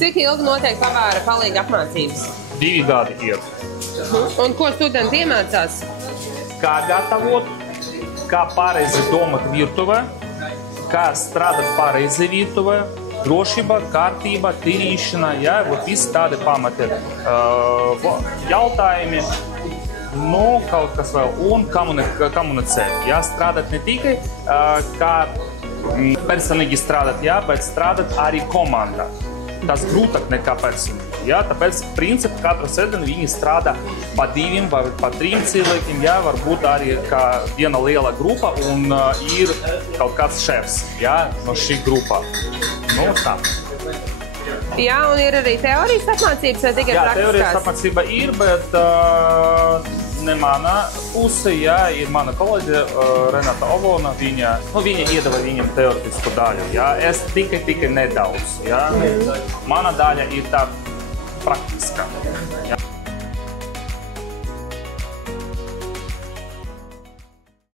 Cik ilgi notiek pavāra palīga apmācības? 2 gadi ir. Un ko studenti iemācās? Kā gatavot, kā pareizi domāt virtuvē, kā strādāt pareizi virtuvē, drošība, kārtība, tīrīšana, jā, visi tādi pamati jautājumi, kaut kas vēl, un komunicēt, jā, strādāt ne tikai kā personīgi strādāt, jā, bet strādāt arī komandā. Tas grūtāk nekā personīgi, jā, tāpēc principi katru sēdienu viņi strādā pa 2 vai pa 3 cilvēkiem, jā, varbūt arī kā viena liela grupa un ir kaut kāds šefs, jā, no šī grupā. Tā. Jā, un ir arī teorijas apmācības vai tikai praktiskās? Jā, teorijas apmācība ir, bet ne mana puse, jā, ir mana kolēģe Renata Ovona, viņa iedeva viņam teoretisku daļu, jā, es tikai nedaudz, jā. Mana daļa ir tā praktiskā, jā.